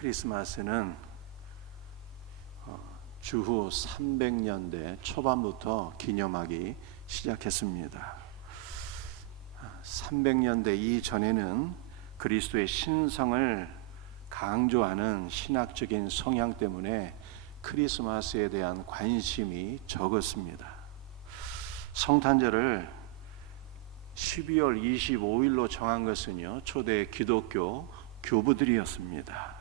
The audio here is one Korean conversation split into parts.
크리스마스는 주후 300년대 초반부터 기념하기 시작했습니다. 300년대 이전에는 그리스도의 신성을 강조하는 신학적인 성향 때문에 크리스마스에 대한 관심이 적었습니다. 성탄절을 12월 25일로 정한 것은요, 초대 기독교 교부들이었습니다.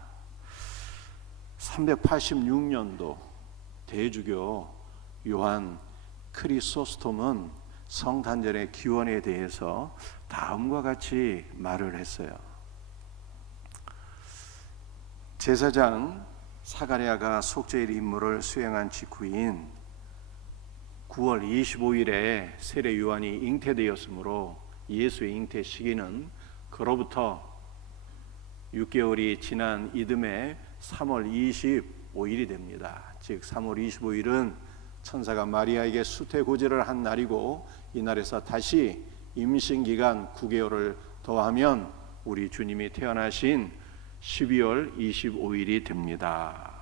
386년도 대주교 요한 크리소스톰은 성탄절의 기원에 대해서 다음과 같이 말을 했어요. 제사장 사가랴가 속죄일 임무를 수행한 직후인 9월 25일에 세례 요한이 잉태되었으므로 예수의 잉태 시기는 그로부터 6개월이 지난 이듬해 3월 25일이 됩니다. 즉 3월 25일은 천사가 마리아에게 수태고지를 한 날이고, 이날에서 다시 임신기간 9개월을 더하면 우리 주님이 태어나신 12월 25일이 됩니다.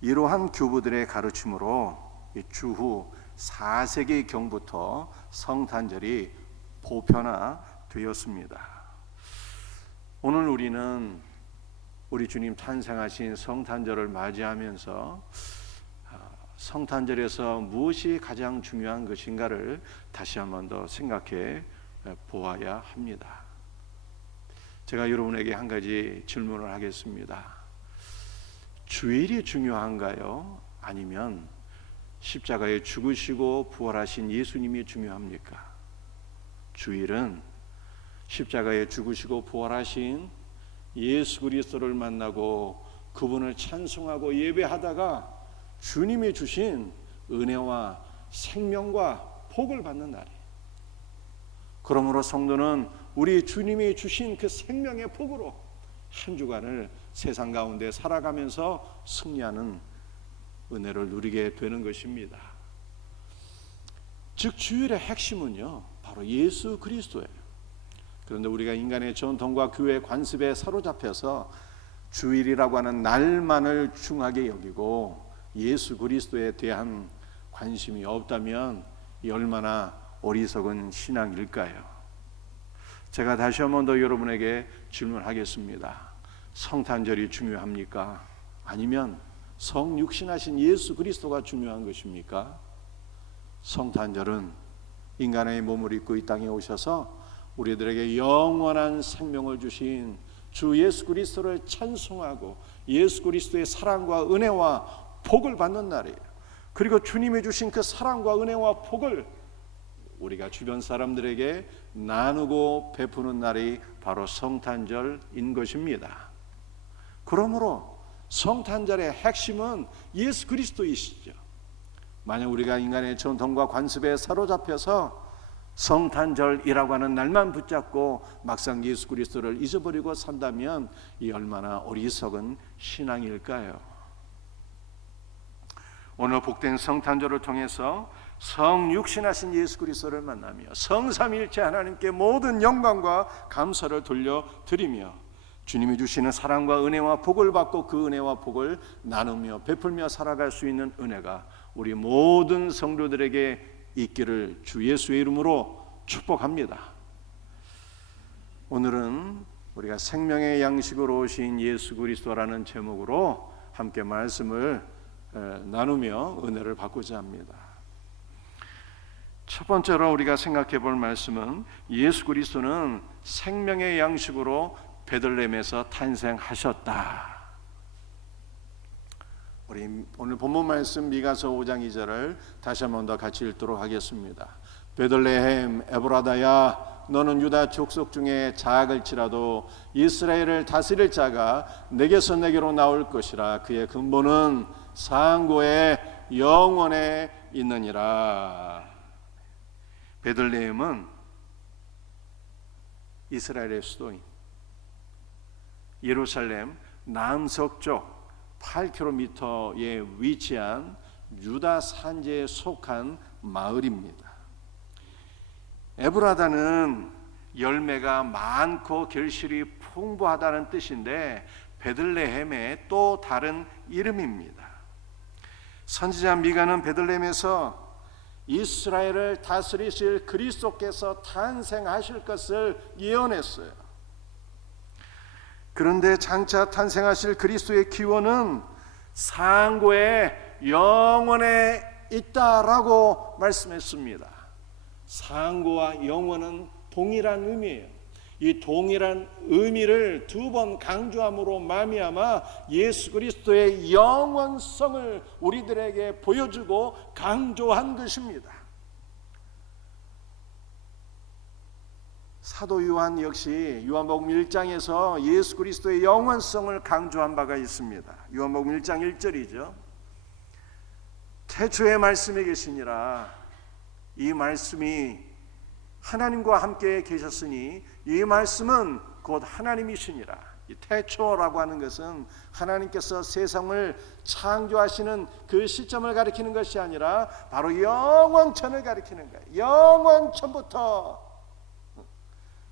이러한 교부들의 가르침으로 주후 4세기경부터 성탄절이 보편화되었습니다. 오늘 우리는 우리 주님 탄생하신 성탄절을 맞이하면서 성탄절에서 무엇이 가장 중요한 것인가를 다시 한 번 더 생각해 보아야 합니다. 제가 여러분에게 한 가지 질문을 하겠습니다. 주일이 중요한가요? 아니면 십자가에 죽으시고 부활하신 예수님이 중요합니까? 주일은 십자가에 죽으시고 부활하신 예수 그리스도를 만나고 그분을 찬송하고 예배하다가 주님이 주신 은혜와 생명과 복을 받는 날이에요. 그러므로 성도는 우리 주님이 주신 그 생명의 복으로 한 주간을 세상 가운데 살아가면서 승리하는 은혜를 누리게 되는 것입니다. 즉 주일의 핵심은요, 바로 예수 그리스도예요. 그런데 우리가 인간의 전통과 교회의 관습에 사로잡혀서 주일이라고 하는 날만을 중하게 여기고 예수 그리스도에 대한 관심이 없다면 이 얼마나 어리석은 신앙일까요? 제가 다시 한 번 더 여러분에게 질문하겠습니다. 성탄절이 중요합니까? 아니면 성육신하신 예수 그리스도가 중요한 것입니까? 성탄절은 인간의 몸을 입고 이 땅에 오셔서 우리들에게 영원한 생명을 주신 주 예수 그리스도를 찬송하고 예수 그리스도의 사랑과 은혜와 복을 받는 날이에요. 그리고 주님이 주신 그 사랑과 은혜와 복을 우리가 주변 사람들에게 나누고 베푸는 날이 바로 성탄절인 것입니다. 그러므로 성탄절의 핵심은 예수 그리스도이시죠. 만약 우리가 인간의 전통과 관습에 사로잡혀서 성탄절이라고 하는 날만 붙잡고 막상 예수 그리스도를 잊어버리고 산다면 이 얼마나 어리석은 신앙일까요? 오늘 복된 성탄절을 통해서 성육신하신 예수 그리스도를 만나며 성삼위일체 하나님께 모든 영광과 감사를 돌려드리며 주님이 주시는 사랑과 은혜와 복을 받고 그 은혜와 복을 나누며 베풀며 살아갈 수 있는 은혜가 우리 모든 성도들에게 있기를 주 예수의 이름으로 축복합니다. 오늘은 우리가 생명의 양식으로 오신 예수 그리스도라는 제목으로 함께 말씀을 나누며 은혜를 받고자 합니다. 첫 번째로 우리가 생각해 볼 말씀은 예수 그리스도는 생명의 양식으로 베들레헴에서 탄생하셨다. 우리 오늘 본문 말씀 미가서 5장 2절을 다시 한 번 더 같이 읽도록 하겠습니다. 베들레헴 에브라다야, 너는 유다 족속 중에 작을지라도 이스라엘을 다스릴 자가 내게서 내게로 나올 것이라. 그의 근본은 상고의 영원에 있느니라. 베들레헴은 이스라엘의 수도인 예루살렘 남서쪽 8km에 위치한 유다 산지에 속한 마을입니다. 에브라다는 열매가 많고 결실이 풍부하다는 뜻인데 베들레헴의 또 다른 이름입니다. 선지자 미가는 베들레헴에서 이스라엘을 다스리실 그리스도께서 탄생하실 것을 예언했어요. 그런데 장차 탄생하실 그리스도의 기원은 상고의 영원에 있다라고 말씀했습니다. 상고와 영원은 동일한 의미예요. 이 동일한 의미를 두 번 강조함으로 말미암아 예수 그리스도의 영원성을 우리들에게 보여주고 강조한 것입니다. 사도 요한 역시 요한복음 1장에서 예수 그리스도의 영원성을 강조한 바가 있습니다. 요한복음 1장 1절이죠. 태초에 말씀이 계시니라. 이 말씀이 하나님과 함께 계셨으니 이 말씀은 곧 하나님이시니라. 이 태초라고 하는 것은 하나님께서 세상을 창조하시는 그 시점을 가리키는 것이 아니라 바로 영원천을 가리키는 거예요. 영원천부터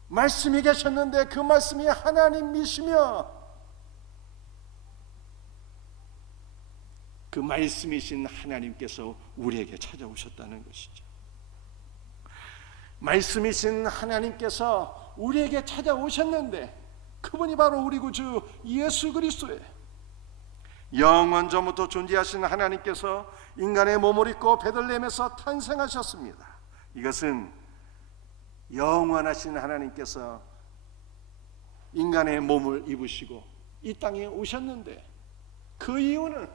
말씀이 계셨는데 그 말씀이 하나님이시며 그 말씀이신 하나님께서 우리에게 찾아오셨다는 것이죠. 말씀이신 하나님께서 우리에게 찾아오셨는데 그분이 바로 우리 구주 예수 그리스도예요. 영원 전부터 존재하신 하나님께서 인간의 몸을 입고 베들레헴에서 탄생하셨습니다. 이것은 영원하신 하나님께서 인간의 몸을 입으시고 이 땅에 오셨는데 그 이유는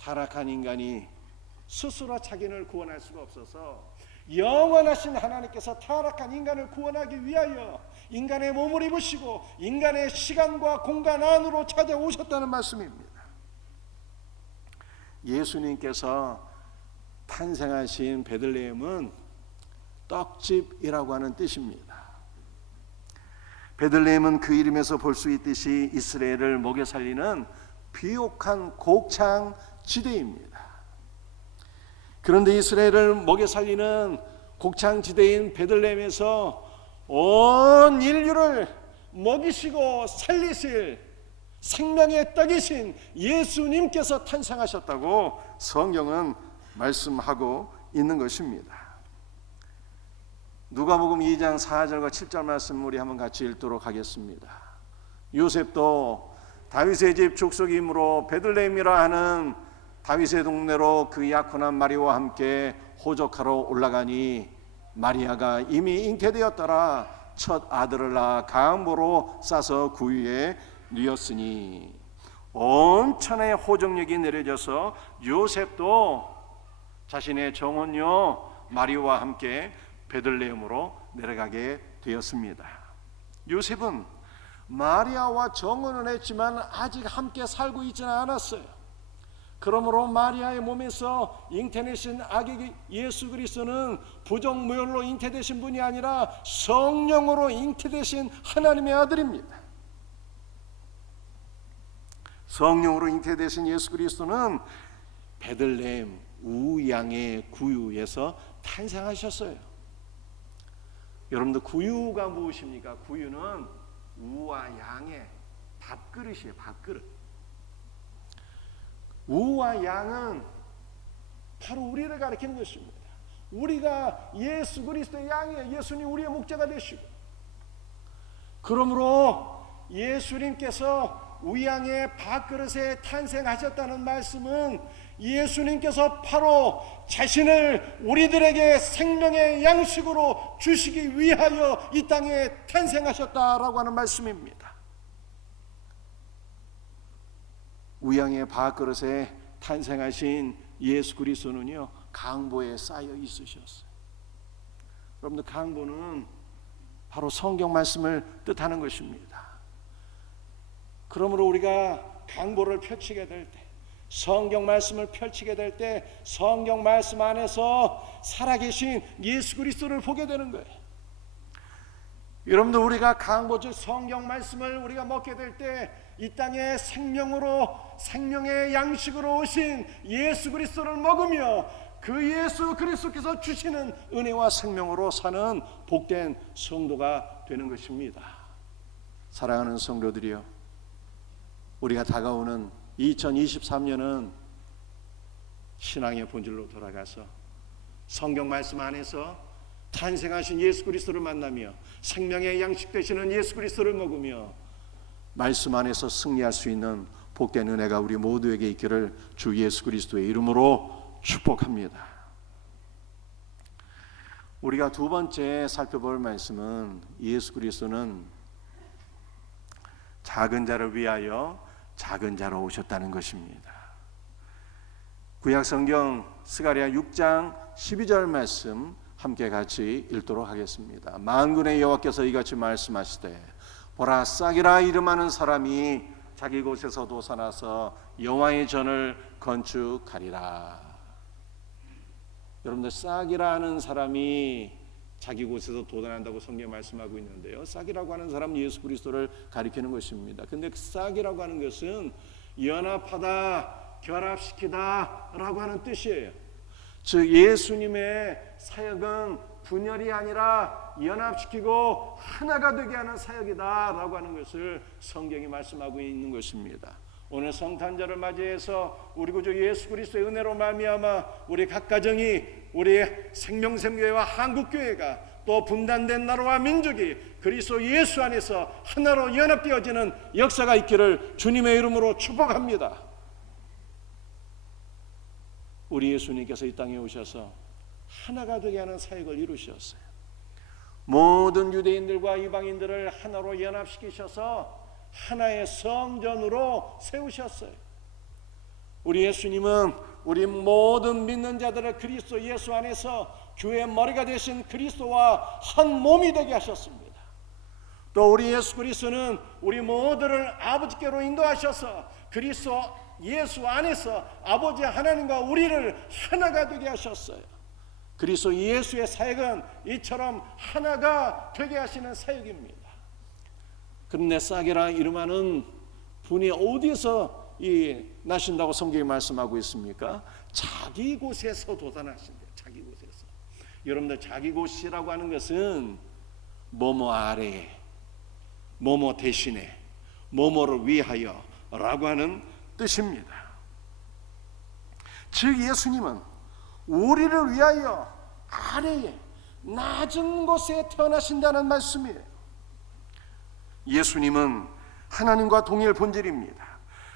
타락한 인간이 스스로 자기를 구원할 수가 없어서 영원하신 하나님께서 타락한 인간을 구원하기 위하여 인간의 몸을 입으시고 인간의 시간과 공간 안으로 찾아오셨다는 말씀입니다. 예수님께서 탄생하신 베들레헴은 떡집이라고 하는 뜻입니다. 베들레헴은 그 이름에서 볼 수 있듯이 이스라엘을 먹여 살리는 비옥한 곡창 지대입니다. 그런데 이스라엘을 먹여 살리는 곡창 지대인 베들레헴에서 온 인류를 먹이시고 살리실 생명의 떡이신 예수님께서 탄생하셨다고 성경은 말씀하고 있는 것입니다. 누가복음 2장 4절과 7절 말씀 우리 한번 같이 읽도록 하겠습니다. 요셉도 다윗의 집 족속이므로 베들레헴이라 하는 다윗의 동네로 그 약혼한 마리아와 함께 호적하러 올라가니 마리아가 이미 잉태되었더라. 첫 아들을 낳아 가음보로 싸서 구유에 누였으니 온 천하의 호적력이 내려져서 요셉도 자신의 정혼녀 마리아와 함께 베들레헴으로 내려가게 되었습니다. 요셉은 마리아와 정혼을 했지만 아직 함께 살고 있지는 않았어요. 그러므로 마리아의 몸에서 잉태되신 아기 예수 그리스도는 부정무혈로 잉태되신 분이 아니라 성령으로 잉태되신 하나님의 아들입니다. 성령으로 잉태되신 예수 그리스도는 베들레헴 우양의 구유에서 탄생하셨어요. 여러분들 구유가 무엇입니까? 구유는 우와 양의 밥그릇이에요. 밥그릇. 우와 양은 바로 우리를 가리키는 것입니다. 우리가 예수 그리스도의 양이에요. 예수님 우리의 목자가 되시고, 그러므로 예수님께서 우양의 밥그릇에 탄생하셨다는 말씀은 예수님께서 바로 자신을 우리들에게 생명의 양식으로 주시기 위하여 이 땅에 탄생하셨다라고 하는 말씀입니다. 우양의 밥그릇에 탄생하신 예수 그리스도는요, 강보에 쌓여 있으셨어요. 여러분들, 강보는 바로 성경 말씀을 뜻하는 것입니다. 그러므로 우리가 강보를 펼치게 될 때, 성경 말씀을 펼치게 될 때 성경 말씀 안에서 살아계신 예수 그리스도를 보게 되는 거예요. 여러분들, 우리가 강보 즉 성경 말씀을 우리가 먹게 될 때 이 땅에 생명으로 생명의 양식으로 오신 예수 그리스도를 먹으며 그 예수 그리스도께서 주시는 은혜와 생명으로 사는 복된 성도가 되는 것입니다. 사랑하는 성도들이여, 우리가 다가오는 2023년은 신앙의 본질로 돌아가서 성경 말씀 안에서 탄생하신 예수 그리스도를 만나며 생명의 양식 되시는 예수 그리스도를 먹으며 말씀 안에서 승리할 수 있는 복된 은혜가 우리 모두에게 있기를 주 예수 그리스도의 이름으로 축복합니다. 우리가 두 번째 살펴볼 말씀은 예수 그리스도는 작은 자를 위하여 작은 자로 오셨다는 것입니다. 구약 성경 스가랴 6장 12절 말씀 함께 같이 읽도록 하겠습니다. 만군의 여호와께서 이같이 말씀하시되 보라, 싹이라 이름하는 사람이 자기 곳에서 돋아나서 여호와의 전을 건축하리라. 여러분들, 싹이라 하는 사람이 자기 곳에서 돋아난다고 성경에 말씀하고 있는데요, 싹이라고 하는 사람은 예수 그리스도를 가리키는 것입니다. 근데 싹이라고 하는 것은 연합하다, 결합시키다 라고 하는 뜻이에요. 즉 예수님의 사역은 분열이 아니라 연합시키고 하나가 되게 하는 사역이다 라고 하는 것을 성경이 말씀하고 있는 것입니다. 오늘 성탄절을 맞이해서 우리 구주 예수 그리스도의 은혜로 말미암아 우리 각 가정이, 우리의 생명샘교회와 한국교회가 또 분단된 나라와 민족이 그리스도 예수 안에서 하나로 연합되어지는 역사가 있기를 주님의 이름으로 축복합니다. 우리 예수님께서 이 땅에 오셔서 하나가 되게 하는 사역을 이루셨어요. 모든 유대인들과 이방인들을 하나로 연합시키셔서 하나의 성전으로 세우셨어요. 우리 예수님은 우리 모든 믿는 자들을 그리스도 예수 안에서 교회의 머리가 되신 그리스도와 한 몸이 되게 하셨습니다. 또 우리 예수 그리스도는 우리 모두를 아버지께로 인도하셔서 그리스도 예수 안에서 아버지 하나님과 우리를 하나가 되게 하셨어요. 그리스도 예수의 사역은 이처럼 하나가 되게 하시는 사역입니다. 그런데 싹이라 이름하는 분이 어디서 나신다고 성경이 말씀하고 있습니까? 자기 곳에서 돋아나신대요. 자기 곳에서. 여러분들, 자기 곳이라고 하는 것은 뭐뭐 아래에, 뭐뭐 대신에, 뭐뭐를 위하여 라고 하는 뜻입니다. 즉 예수님은 우리를 위하여 아래에 낮은 곳에 태어나신다는 말씀이에요. 예수님은 하나님과 동일 본질입니다.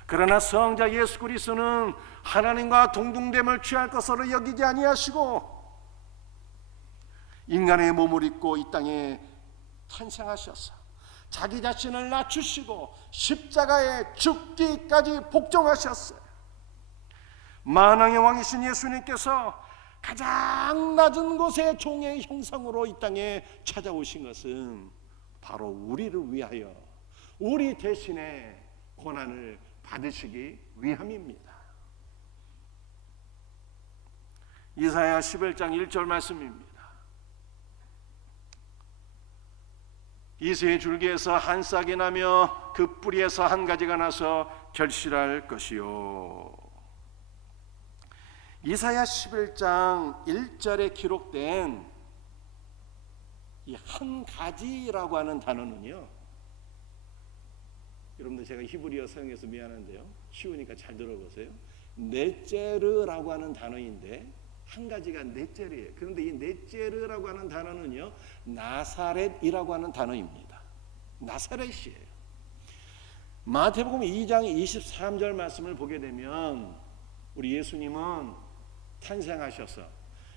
그러나 성자 예수 그리스도는 하나님과 동등됨을 취할 것으로 여기지 아니하시고 인간의 몸을 입고 이 땅에 탄생하셔서 자기 자신을 낮추시고 십자가에 죽기까지 복종하셨어요. 만왕의 왕이신 예수님께서 가장 낮은 곳에 종의 형상으로 이 땅에 찾아오신 것은 바로 우리를 위하여, 우리 대신에 고난을 받으시기 위함입니다. 이사야 11장 1절 말씀입니다. 이새의 줄기에서 한 싹이 나며 그 뿌리에서 한 가지가 나서 결실할 것이요. 이사야 11장 1절에 기록된 이 한 가지라고 하는 단어는요, 여러분들 제가 히브리어 사용해서 미안한데요, 쉬우니까 잘 들어보세요. 넷제르라고 하는 단어인데 한 가지가 넷제르예요. 그런데 이 넷제르라고 하는 단어는요, 나사렛이라고 하는 단어입니다. 나사렛이에요. 마태복음 2장 23절 말씀을 보게 되면 우리 예수님은 탄생하셔서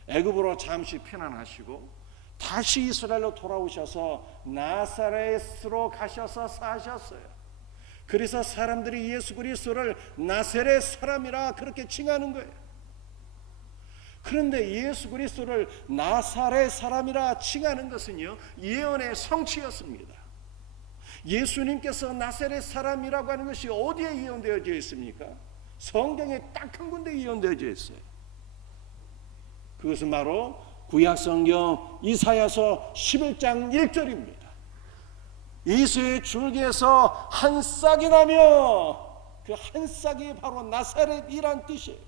애굽으로 잠시 편안하시고 다시 이스라엘로 돌아오셔서 나사렛으로 가셔서 사셨어요. 그래서 사람들이 예수 그리스도를 나사렛 사람이라 그렇게 칭하는 거예요. 그런데 예수 그리스도를 나사렛 사람이라 칭하는 것은요, 예언의 성취였습니다. 예수님께서 나사렛 사람이라고 하는 것이 어디에 예언되어져 있습니까? 성경에 딱 한 군데 예언되어져 있어요. 그것은 바로 구약성경 이사야서 11장 1절입니다. 이새의 줄기에서 한 싹이 나며 그 한 싹이 바로 나사렛이란 뜻이에요.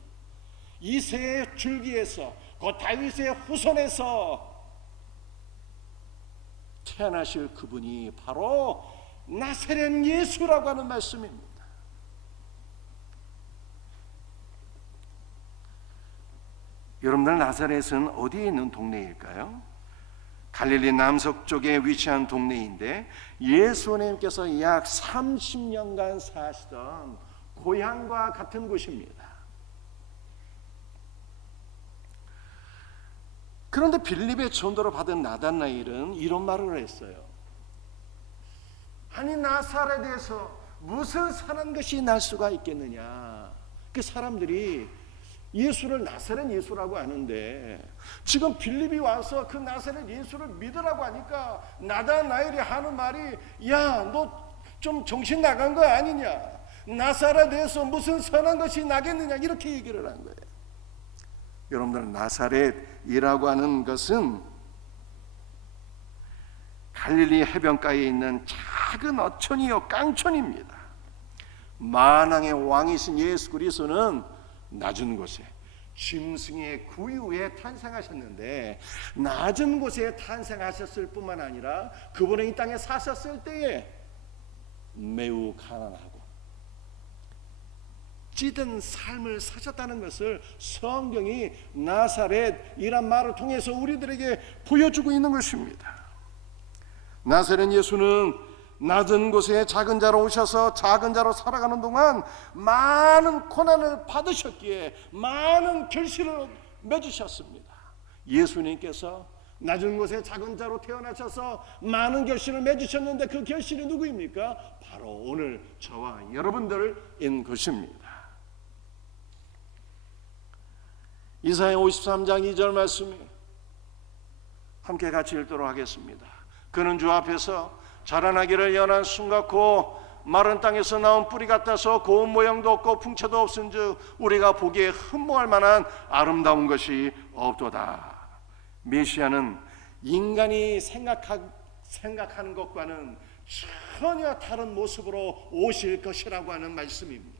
이새의 줄기에서, 그 다윗의 후손에서 태어나실 그분이 바로 나사렛 예수라고 하는 말씀입니다. 여러분들, 나사렛은 어디에 있는 동네일까요? 갈릴리 남서쪽에 위치한 동네인데 예수님께서 약 30년간 사시던 고향과 같은 곳입니다. 그런데 빌립의 전도를 받은 나다나엘은 이런 말을 했어요. 아니, 나사렛에서 무슨 선한 것이 날 수가 있겠느냐. 그 사람들이 예수를 나사렛 예수라고 하는데 지금 빌립이 와서 그 나사렛 예수를 믿으라고 하니까 나다나엘이 하는 말이, 야, 너 좀 정신 나간 거 아니냐, 나사렛에서 무슨 선한 것이 나겠느냐, 이렇게 얘기를 한 거예요. 여러분들, 나사렛이라고 하는 것은 갈릴리 해변가에 있는 작은 어촌이요, 깡촌입니다. 만왕의 왕이신 예수 그리스도는 낮은 곳에 짐승의 구유에 탄생하셨는데, 낮은 곳에 탄생하셨을 뿐만 아니라 그분은 이 땅에 사셨을 때에 매우 가난하고 찌든 삶을 사셨다는 것을 성경이 나사렛이란 말을 통해서 우리들에게 보여주고 있는 것입니다. 나사렛 예수는 낮은 곳에 작은 자로 오셔서 작은 자로 살아가는 동안 많은 고난을 받으셨기에 많은 결실을 맺으셨습니다. 예수님께서 낮은 곳에 작은 자로 태어나셔서 많은 결실을 맺으셨는데 그 결실이 누구입니까? 바로 오늘 저와 여러분들인 것입니다. 이사야 53장 2절 말씀이 함께 같이 읽도록 하겠습니다. 그는 주 앞에서 자라나기를 연한 순 같고 마른 땅에서 나온 뿌리 같아서 고운 모양도 없고 풍채도 없은즉 우리가 보기에 흠모할 만한 아름다운 것이 없도다. 메시아는 인간이 생각하는 것과는 전혀 다른 모습으로 오실 것이라고 하는 말씀입니다.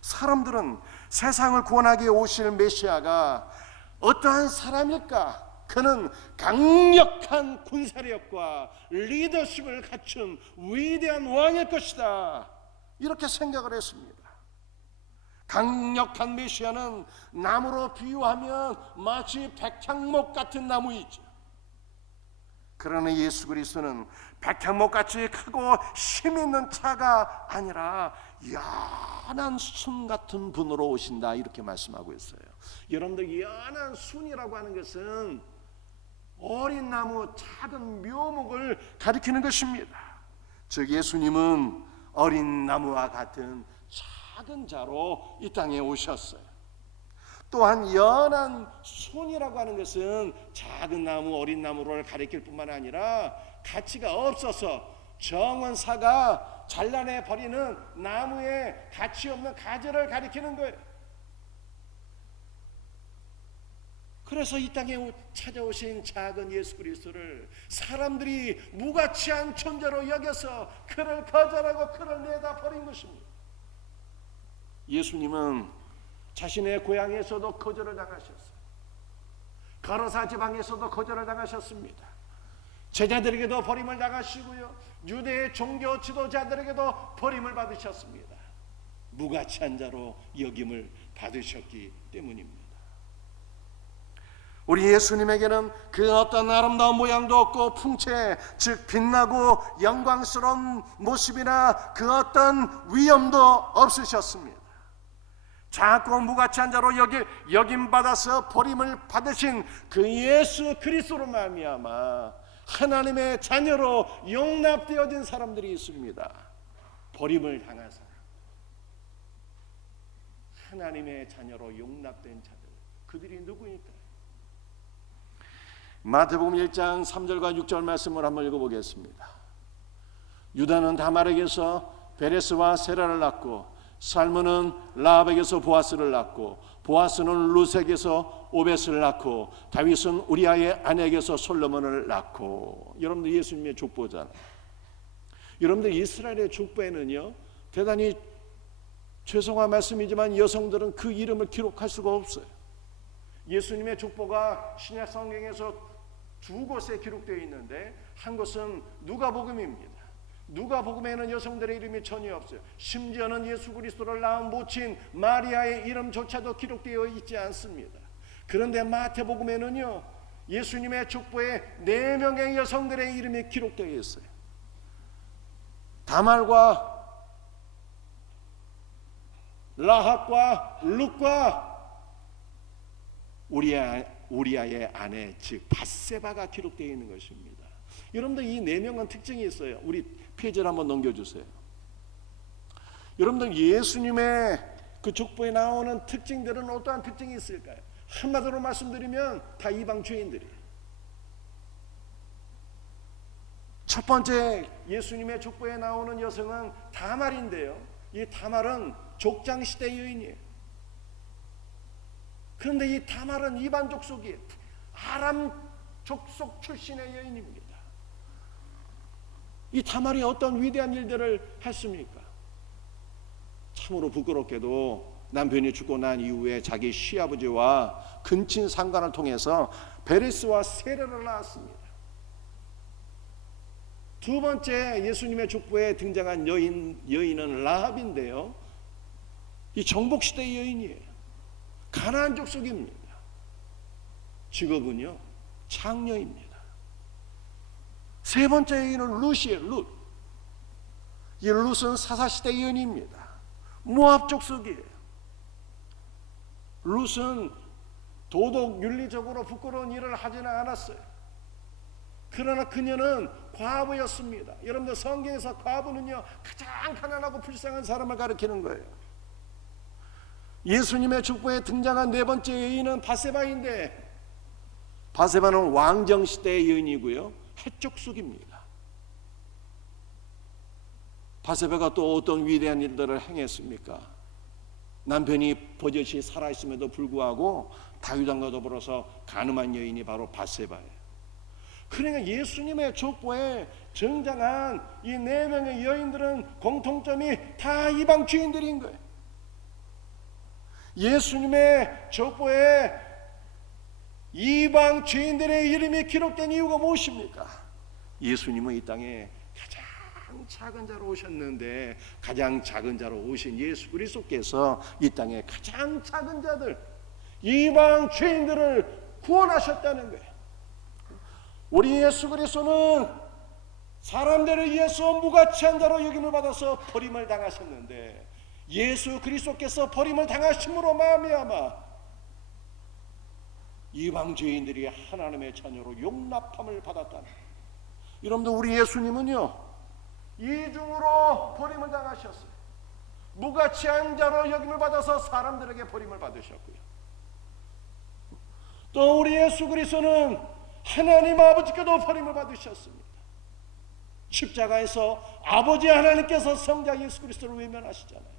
사람들은 세상을 구원하기 오실 메시아가 어떠한 사람일까? 그는 강력한 군사력과 리더십을 갖춘 위대한 왕일 것이다, 이렇게 생각을 했습니다. 강력한 메시아는 나무로 비유하면 마치 백향목 같은 나무이죠. 그러나 예수 그리스도는 백향목같이 크고 힘 있는 차가 아니라 연한 순 같은 분으로 오신다, 이렇게 말씀하고 있어요. 여러분들, 연한 순이라고 하는 것은 어린 나무, 작은 묘목을 가리키는 것입니다. 즉 예수님은 어린 나무와 같은 작은 자로 이 땅에 오셨어요. 또한 연한 순이라고 하는 것은 작은 나무, 어린 나무를 가리킬 뿐만 아니라 가치가 없어서 정원사가 잘라내 버리는 나무에 가치 없는 가지를 가리키는 거예요. 그래서 이 땅에 찾아오신 작은 예수 그리스도를 사람들이 무가치한 존재로 여겨서 그를 거절하고 그를 내다 버린 것입니다. 예수님은 자신의 고향에서도 거절을 당하셨어요. 가로사 지방에서도 거절을 당하셨습니다. 제자들에게도 버림을 당하시고요, 유대의 종교 지도자들에게도 버림을 받으셨습니다. 무가치한 자로 여김을 받으셨기 때문입니다. 우리 예수님에게는 그 어떤 아름다운 모양도 없고 풍채, 즉 빛나고 영광스러운 모습이나 그 어떤 위엄도 없으셨습니다. 작고 무가치한 자로 여김받아서 버림을 받으신 그 예수 그리스도로 말미암아 하나님의 자녀로 용납되어진 사람들이 있습니다. 버림을 당한 사람, 하나님의 자녀로 용납된 자들, 그들이 누구일까요? 마태복음 1장 3절과 6절 말씀을 한번 읽어보겠습니다. 유다는 다말에게서 베레스와 세라를 낳고 살문은 라합에게서 보아스를 낳고 보아스는 루sek에서 오벳을 낳고 다윗은 우리아의 아내에게서 솔로몬을 낳고. 여러분들, 예수님의 족보잖아요. 여러분들, 이스라엘의 족보에는요 대단히 죄송한 말씀이지만 여성들은 그 이름을 기록할 수가 없어요. 예수님의 족보가 신약 성경에서 두 곳에 기록되어 있는데 한 곳은 누가복음입니다. 누가복음에는 여성들의 이름이 전혀 없어요. 심지어는 예수 그리스도를 낳은 모친 마리아의 이름조차도 기록되어 있지 않습니다. 그런데 마태복음에는요, 예수님의 족보에 4명의 여성들의 이름이 기록되어 있어요. 다말과 라합과 룻과 우리아의 아내, 즉 밧세바가 기록되어 있는 것입니다. 여러분들 이 4명은 특징이 있어요. 우리 페이지를 한번 넘겨주세요. 여러분들 예수님의 그 족보에 나오는 특징들은 어떠한 특징이 있을까요? 한마디로 말씀드리면 다 이방 죄인들이에요. 첫 번째 예수님의 족보에 나오는 여성은 다말인데요, 이 다말은 족장시대 여인이에요. 그런데 이 다말은 이방 족속이에요. 아람 족속 출신의 여인입니다. 이 다말이 어떤 위대한 일들을 했습니까? 참으로 부끄럽게도 남편이 죽고 난 이후에 자기 시아버지와 근친 상관을 통해서 베레스와 세례를 낳았습니다. 두 번째 예수님의 족보에 등장한 여인은 라합인데요, 이 정복시대의 여인이에요. 가나안 족속입니다. 직업은요, 창녀입니다. 세 번째 여인은 룻이에요. 룻. 이 룻은 사사시대 여인입니다. 모압 족속이에요. 룻은 도덕 윤리적으로 부끄러운 일을 하지는 않았어요. 그러나 그녀는 과부였습니다. 여러분들 성경에서 과부는요, 가장 가난하고 불쌍한 사람을 가리키는 거예요. 예수님의 족보에 등장한 4번째 여인은 밧세바인데, 밧세바는 왕정시대의 여인이고요, 해족속입니다. 밧세바가 또 어떤 위대한 일들을 행했습니까? 남편이 버젓이 살아있음에도 불구하고 다윗왕과 더불어서 간음한 여인이 바로 밧세바예요. 그러니까 예수님의 족보에 등장한 이 4명의 여인들은 공통점이 다 이방 주인들인 거예요. 예수님의 족보에 이방 죄인들의 이름이 기록된 이유가 무엇입니까? 예수님은 이 땅에 가장 작은 자로 오셨는데, 가장 작은 자로 오신 예수 그리스도께서 이 땅에 가장 작은 자들, 이방 죄인들을 구원하셨다는 거예요. 우리 예수 그리스도는 사람들을 위해서 무가치한 자로 여김을 받아서 버림을 당하셨는데, 예수 그리스도께서 버림을 당하심으로 말미암아 이방 죄인들이 하나님의 자녀로 용납함을 받았다는 거예요. 여러분들 우리 예수님은요, 이중으로 버림을 당하셨어요. 무가치한 자로 여김을 받아서 사람들에게 버림을 받으셨고요, 또 우리 예수 그리스도는 하나님 아버지께도 버림을 받으셨습니다. 십자가에서 아버지 하나님께서 성자 예수 그리스도를 외면하시잖아요.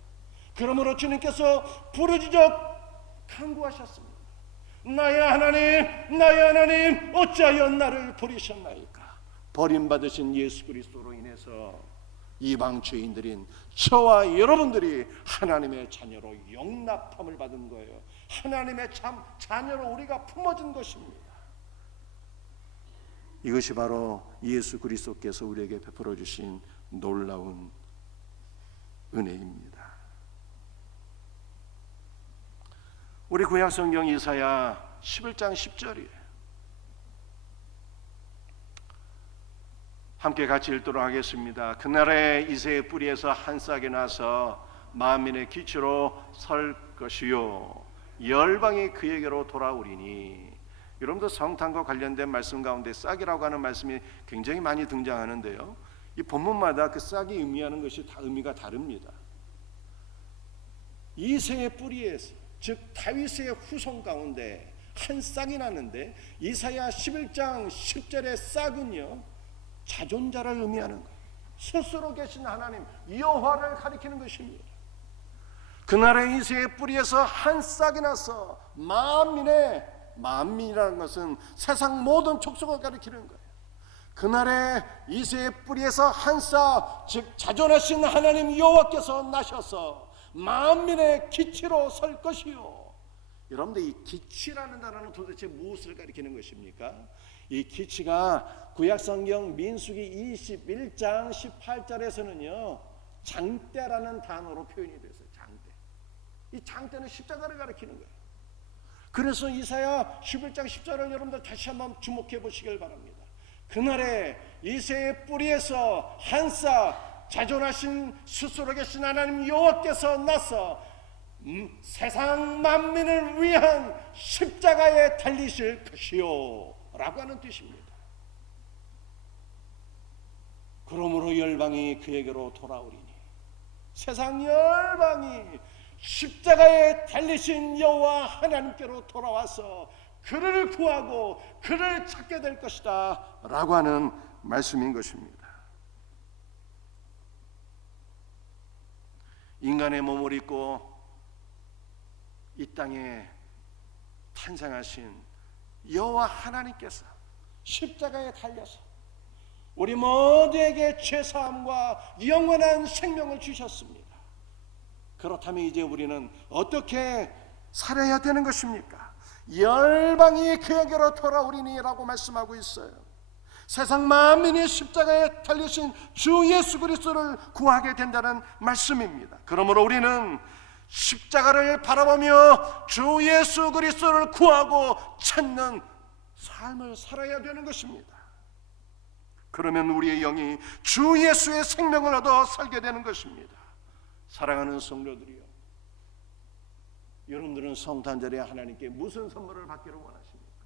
그러므로 주님께서 부르짖어 간구하셨습니다. 나의 하나님 어찌하여 나를 버리셨나이까. 버림받으신 예수 그리스도로 인해서 이방 죄인들인 저와 여러분들이 하나님의 자녀로 용납함을 받은 거예요. 하나님의 자녀로 우리가 품어진 것입니다. 이것이 바로 예수 그리스도께서 우리에게 베풀어 주신 놀라운 은혜입니다. 우리 구약성경 이사야 11장 10절이에요. 함께 같이 읽도록 하겠습니다. 그날에 이새의 뿌리에서 한 싹이 나서 만민의 기초로 설 것이요 열방이 그에게로 돌아오리니. 여러분들 성탄과 관련된 말씀 가운데 싹이라고 하는 말씀이 굉장히 많이 등장하는데요, 이 본문마다 그 싹이 의미하는 것이 다 의미가 다릅니다. 이새의 뿌리에서, 즉 다윗의 후손 가운데 한 싹이 나는데, 이사야 11장 10절의 싹은요 자존자를 의미하는 거예요. 스스로 계신 하나님 여호와를 가리키는 것입니다. 그날의 이새의 뿌리에서 한 싹이 나서 만민이라는 것은 세상 모든 족속을 가리키는 거예요. 그날의 이새의 뿌리에서 한 싹, 즉 자존하신 하나님 여호와께서 나셔서 만민의 기치로 설 것이요. 여러분들 이 기치라는 단어는 도대체 무엇을 가리키는 것입니까? 이 기치가 구약성경 민수기 21장 18절에서는요 장대라는 단어로 표현이 됐어요. 장대. 이 장대는 십자가를 가리키는 거예요. 그래서 이사야 11장 10절을 여러분들 다시 한번 주목해 보시길 바랍니다. 그날에 이새의 뿌리에서 한 싹 자존하신 스스로 계신 하나님 여호와께서 나서 세상 만민을 위한 십자가에 달리실 것이요 라고 하는 뜻입니다. 그러므로 열방이 그에게로 돌아오리니 세상 열방이 십자가에 달리신 여호와 하나님께로 돌아와서 그를 구하고 그를 찾게 될 것이다 라고 하는 말씀인 것입니다. 인간의 몸을 입고 이 땅에 탄생하신 여호와 하나님께서 십자가에 달려서 우리 모두에게 죄사함과 영원한 생명을 주셨습니다. 그렇다면 이제 우리는 어떻게 살아야 되는 것입니까? 열방이 그에게로 돌아오리니 라고 말씀하고 있어요. 세상 만민이 십자가에 달리신 주 예수 그리스도를 구하게 된다는 말씀입니다. 그러므로 우리는 십자가를 바라보며 주 예수 그리스도를 구하고 찾는 삶을 살아야 되는 것입니다. 그러면 우리의 영이 주 예수의 생명을 얻어 살게 되는 것입니다. 사랑하는 성도들이요, 여러분들은 성탄절에 하나님께 무슨 선물을 받기를 원하십니까?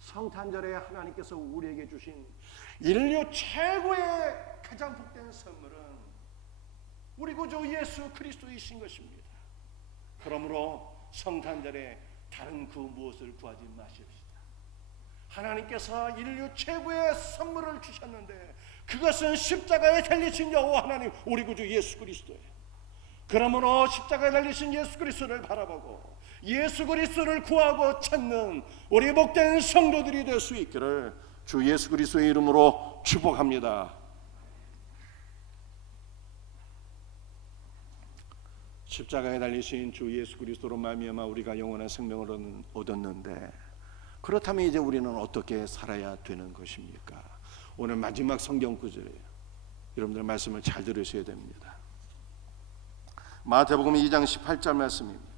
성탄절에 하나님께서 우리에게 주신 인류 최고의 가장 복된 선물은 우리 구주 예수 그리스도이신 것입니다. 그러므로 성탄절에 다른 그 무엇을 구하지 마십시다. 하나님께서 인류 최고의 선물을 주셨는데 그것은 십자가에 달리신 여호와 하나님 우리 구주 예수 그리스도예요. 그러므로 십자가에 달리신 예수 그리스도를 바라보고 예수 그리스도를 구하고 찾는 우리 복된 성도들이 될 수 있기를 주 예수 그리스도의 이름으로 축복합니다. 십자가에 달리신 주 예수 그리스도로 말미암아 우리가 영원한 생명을 얻었는데, 그렇다면 이제 우리는 어떻게 살아야 되는 것입니까? 오늘 마지막 성경 구절이에요. 여러분들 말씀을 잘 들으셔야 됩니다. 마태복음 2장 18절 말씀입니다.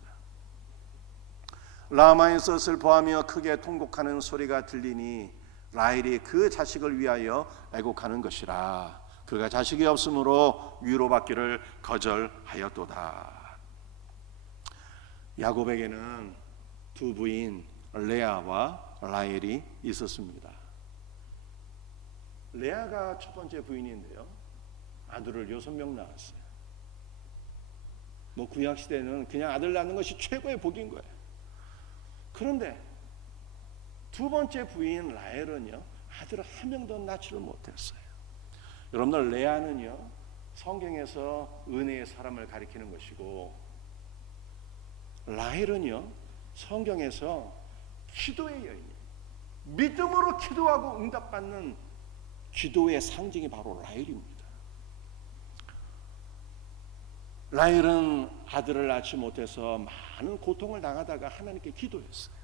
라마에서 슬퍼하며 크게 통곡하는 소리가 들리니 라헬이 그 자식을 위하여 애곡하는 것이라. 그가 자식이 없으므로 위로받기를 거절하였도다. 야곱에게는 두 부인 레아와 라헬이 있었습니다. 레아가 첫 번째 부인인데요, 아들을 6명 낳았어요. 구약 시대는 그냥 아들 낳는 것이 최고의 복인 거예요. 그런데 두 번째 부인 라헬은요, 아들을 한 명도 낳지를 못했어요. 여러분들, 레아는요 성경에서 은혜의 사람을 가리키는 것이고, 라헬은요 성경에서 기도의 여인이에요. 믿음으로 기도하고 응답받는 기도의 상징이 바로 라헬입니다. 라헬은 아들을 낳지 못해서 많은 고통을 당하다가 하나님께 기도했어요.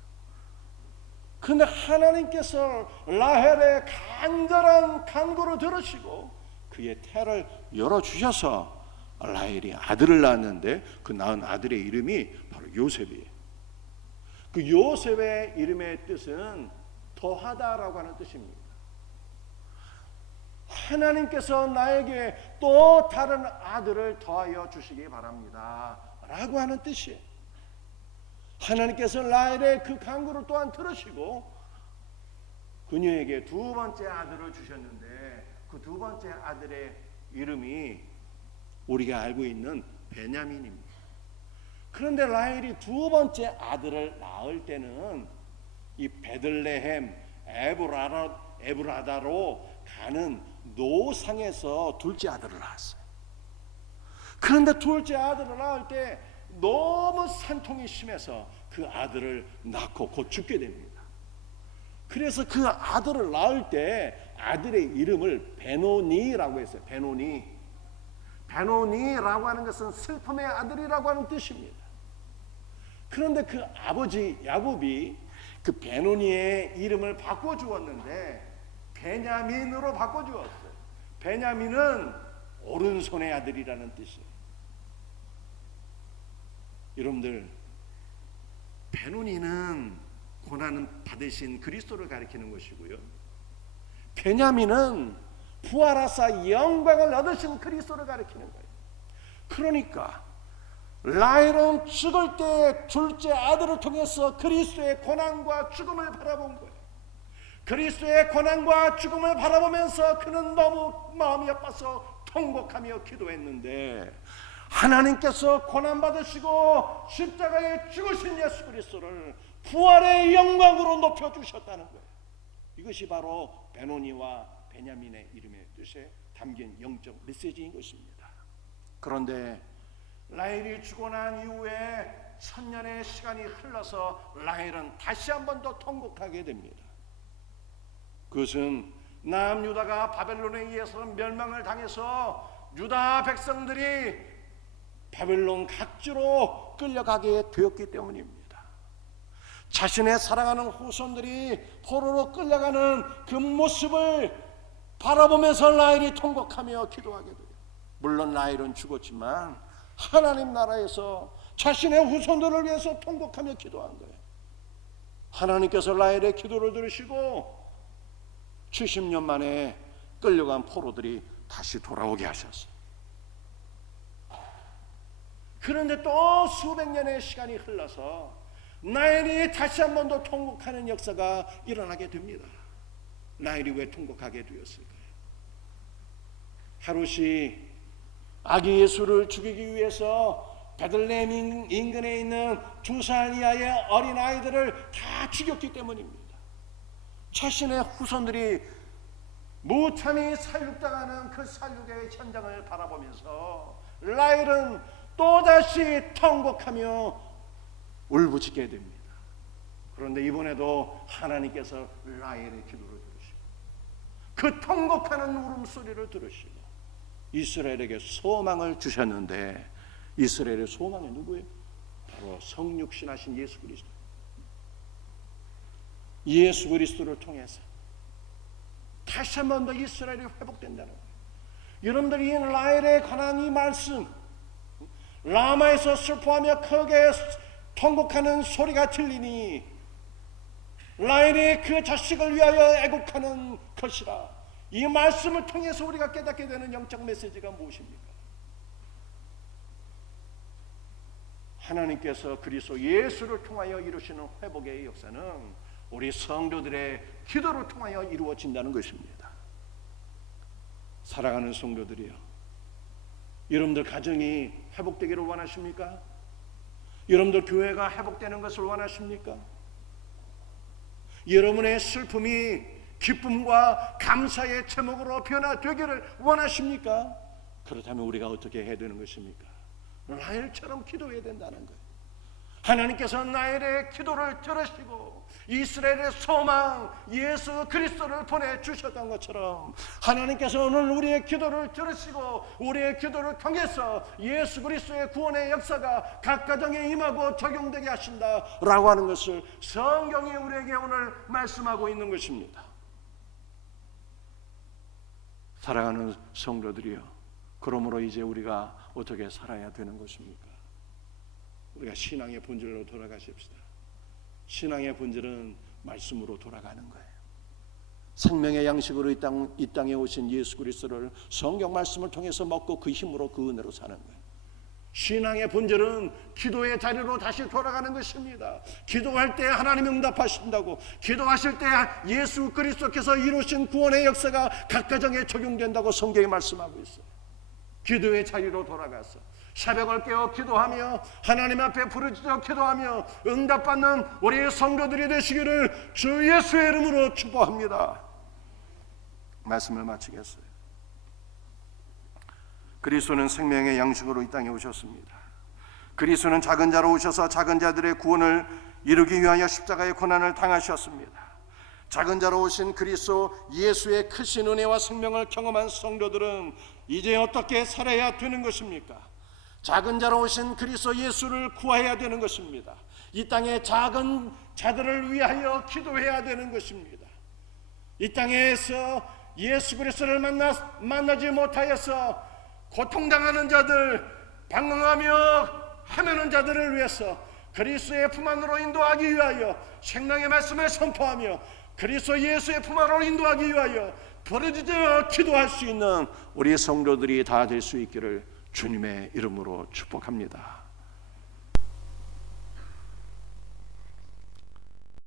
그런데 하나님께서 라헬의 간절한 간구를 들으시고 그의 태를 열어주셔서 라헬이 아들을 낳았는데, 그 낳은 아들의 이름이 바로 요셉이에요. 그 요셉의 이름의 뜻은 더하다라고 하는 뜻입니다. 하나님께서 나에게 또 다른 아들을 더하여 주시기 바랍니다 라고 하는 뜻이에요. 하나님께서 라헬의 그 간구를 또한 들으시고 그녀에게 두 번째 아들을 주셨는데, 그 두 번째 아들의 이름이 우리가 알고 있는 베냐민입니다. 그런데 라헬이 두 번째 아들을 낳을 때는 이 베들레헴 에브라다로 가는 노상에서 둘째 아들을 낳았어요. 그런데 둘째 아들을 낳을 때 너무 산통이 심해서 그 아들을 낳고 곧 죽게 됩니다. 그래서 그 아들을 낳을 때 아들의 이름을 베노니라고 했어요. 베노니. 베노니라고 하는 것은 슬픔의 아들이라고 하는 뜻입니다. 그런데 그 아버지 야곱이 그 베노니의 이름을 바꿔 주었는데 베냐민으로 바꿔 주었어요. 베냐민은 오른손의 아들이라는 뜻이에요. 여러분들, 베노니는 고난 받으신 그리스도를 가리키는 것이고요, 베냐민은 부활하사 영광을 얻으신 그리스도를 가리키는 거예요. 그러니까 라헬은 죽을 때 둘째 아들을 통해서 그리스도의 고난과 죽음을 바라본 거예요. 그리스도의 고난과 죽음을 바라보면서 그는 너무 마음이 아파서 통곡하며 기도했는데, 하나님께서 고난받으시고 십자가에 죽으신 예수 그리스도를 부활의 영광으로 높여주셨다는 거예요. 이것이 바로 베노니와 베냐민의 이름의 뜻에 담긴 영적 메시지인 것입니다. 그런데 라헬이 죽고 난 이후에 1000년의 시간이 흘러서 라헬은 다시 한 번 더 통곡하게 됩니다. 그것은 남유다가 바벨론에 의해서 멸망을 당해서 유다 백성들이 바벨론 각지로 끌려가게 되었기 때문입니다. 자신의 사랑하는 후손들이 포로로 끌려가는 그 모습을 바라보면서 라헬이 통곡하며 기도하게 돼요. 물론 라헬은 죽었지만 하나님 나라에서 자신의 후손들을 위해서 통곡하며 기도한 거예요. 하나님께서 라헬의 기도를 들으시고 70년 만에 끌려간 포로들이 다시 돌아오게 하셨어요. 그런데 또 수백 년의 시간이 흘러서 라헬이 다시 한 번 더 통곡하는 역사가 일어나게 됩니다. 라헬이 왜 통곡하게 되었을까요? 헤롯이 아기 예수를 죽이기 위해서 베들레헴 인근에 있는 2살 이하의 어린 아이들을 다 죽였기 때문입니다. 자신의 후손들이 무참히 살육당하는 그 살육의 현장을 바라보면서 라헬은 또다시 통곡하며 울부짖게 됩니다. 그런데 이번에도 하나님께서 라헬의 기도를 들으시고 그 통곡하는 울음소리를 들으시고 이스라엘에게 소망을 주셨는데, 이스라엘의 소망이 누구예요? 바로 성육신하신 예수 그리스도. 예수 그리스도를 통해서 다시 한 번 더 이스라엘이 회복된다는 거예요. 여러분들이 이 라헬에 관한 이 말씀, 라마에서 슬퍼하며 크게 통곡하는 소리가 들리니 라헬이 그 자식을 위하여 애곡하는 것이라, 이 말씀을 통해서 우리가 깨닫게 되는 영적 메시지가 무엇입니까? 하나님께서 그리스도 예수를 통하여 이루시는 회복의 역사는 우리 성도들의 기도를 통하여 이루어진다는 것입니다. 사랑하는 성도들이여, 여러분들 가정이 회복되기를 원하십니까? 여러분들 교회가 회복되는 것을 원하십니까? 여러분의 슬픔이 기쁨과 감사의 제목으로 변화되기를 원하십니까? 그렇다면 우리가 어떻게 해야 되는 것입니까? 라헬처럼 기도해야 된다는 거예요. 하나님께서 라헬의 기도를 들으시고 이스라엘의 소망 예수 그리스도를 보내주셨던 것처럼 하나님께서 오늘 우리의 기도를 들으시고 우리의 기도를 통해서 예수 그리스도의 구원의 역사가 각 가정에 임하고 적용되게 하신다라고 하는 것을 성경이 우리에게 오늘 말씀하고 있는 것입니다. 사랑하는 성도들이여, 그러므로 이제 우리가 어떻게 살아야 되는 것입니까? 우리가 신앙의 본질로 돌아가십시다. 신앙의 본질은 말씀으로 돌아가는 거예요. 생명의 양식으로 이 땅에 오신 예수 그리스도를 성경 말씀을 통해서 먹고 그 힘으로 그 은혜로 사는 거예요. 신앙의 본질은 기도의 자리로 다시 돌아가는 것입니다. 기도할 때 하나님 응답하신다고, 기도하실 때 예수 그리스도께서 이루신 구원의 역사가 각 가정에 적용된다고 성경이 말씀하고 있어요. 기도의 자리로 돌아가서 새벽을 깨어 기도하며 하나님 앞에 부르짖어 기도하며 응답받는 우리 성도들이 되시기를 주 예수의 이름으로 축복합니다. 말씀을 마치겠어요. 그리스도는 생명의 양식으로 이 땅에 오셨습니다. 그리스도는 작은 자로 오셔서 작은 자들의 구원을 이루기 위하여 십자가의 고난을 당하셨습니다. 작은 자로 오신 그리스도 예수의 크신 은혜와 생명을 경험한 성도들은 이제 어떻게 살아야 되는 것입니까? 작은 자로 오신 그리스도 예수를 구해야 되는 것입니다. 이 땅의 작은 자들을 위하여 기도해야 되는 것입니다. 이 땅에서 예수 그리스도를 만나지 못하여서 고통당하는 자들, 방황하며 헤매는 자들을 위해서 그리스도의 품 안으로 인도하기 위하여 생명의 말씀을 선포하며 그리스도 예수의 품 안으로 인도하기 위하여 부르짖어 기도할 수 있는 우리 성도들이 다 될 수 있기를 주님의 이름으로 축복합니다.